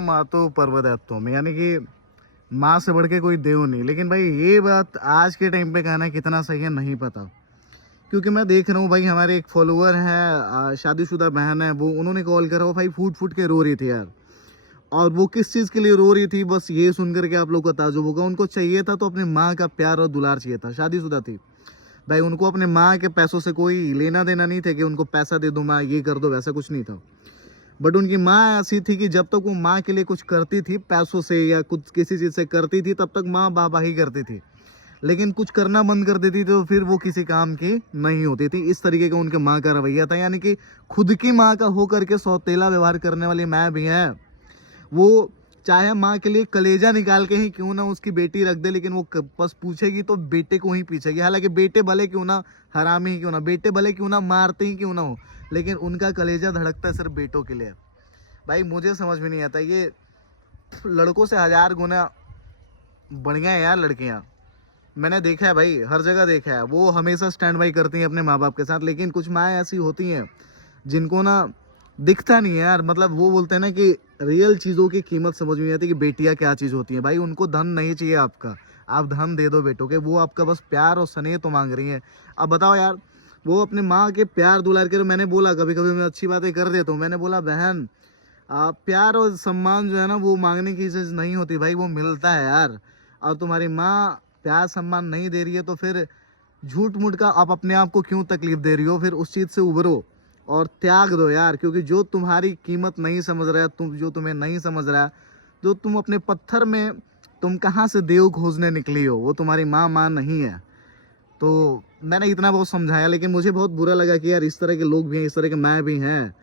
माँ तो परवदत्तम, यानी कि माँ से बढ़ के कोई देव नहीं। लेकिन भाई ये बात आज के टाइम पे कहना कितना सही है नहीं पता, क्योंकि मैं देख रहा हूँ भाई हमारे एक फॉलोअर है, शादीशुदा बहन है, वो उन्होंने कॉल करा, वो भाई फूट फूट के रो रही थी यार। और वो किस चीज़ के लिए रो रही थी बस ये सुन करके आप लोग को ताजुब होगा। उनको चाहिए था तो अपनी माँ का प्यार और दुलार चाहिए था, शादीशुदा थी भाई, उनको अपने माँ के पैसों से कोई लेना देना नहीं था कि उनको पैसा दे दो माँ ये कर दो, वैसा कुछ नहीं था। बट उनकी माँ ऐसी थी कि जब तक वो माँ के लिए कुछ करती थी पैसों से या कुछ किसी चीज़ से करती थी तब तक माँ वाहवाही करती थी, लेकिन कुछ करना बंद कर देती थी तो फिर वो किसी काम की नहीं होती थी। इस तरीके का उनके माँ का रवैया था, यानी कि खुद की माँ का हो करके सौतेला व्यवहार करने वाली माँ भी है। वो चाहे माँ के लिए कलेजा निकाल के ही क्यों ना उसकी बेटी रख दे, लेकिन वो बस पूछेगी तो बेटे को ही पूछेगी। हालांकि बेटे भले क्यों ना हरामी ही क्यों ना, बेटे भले क्यों ना मारते ही क्यों ना हो, लेकिन उनका कलेजा धड़कता है सिर्फ बेटों के लिए। भाई मुझे समझ में नहीं आता, ये लड़कों से 1000 गुना बढ़िया है यार लड़कियाँ। मैंने देखा है भाई, हर जगह देखा है, वो हमेशा स्टैंड बाई करती हैं अपने माँ बाप के साथ। लेकिन कुछ माएँ ऐसी होती हैं जिनको ना दिखता नहीं है यार, मतलब वो बोलते हैं ना कि रियल चीज़ों की कीमत समझ में नहीं आती कि बेटियाँ क्या चीज़ होती हैं। भाई उनको धन नहीं चाहिए आपका, आप धन दे दो बेटों के, वो आपका बस प्यार और स्नेह तो मांग रही हैं। अब बताओ यार, वो अपने माँ के प्यार दुलार के, मैंने बोला कभी कभी मैं अच्छी बातें कर देता हूँ, मैंने बोला बहन प्यार और सम्मान जो है ना वो मांगने की चीज़ नहीं होती भाई, वो मिलता है यार। और तुम्हारी माँ प्यार सम्मान नहीं दे रही है तो फिर झूठ मूठ का आप अपने आप को क्यों तकलीफ दे रही हो, फिर उस चीज़ से उभरो और त्याग दो यार। क्योंकि जो तुम्हारी कीमत नहीं समझ रहा है, तुम जो तुम्हें नहीं समझ रहा है, जो तुम अपने पत्थर में तुम कहाँ से देव खोजने निकली हो, वो तुम्हारी माँ नहीं है। तो मैंने इतना बहुत समझाया, लेकिन मुझे बहुत बुरा लगा कि यार इस तरह के लोग भी हैं, इस तरह के माँ भी हैं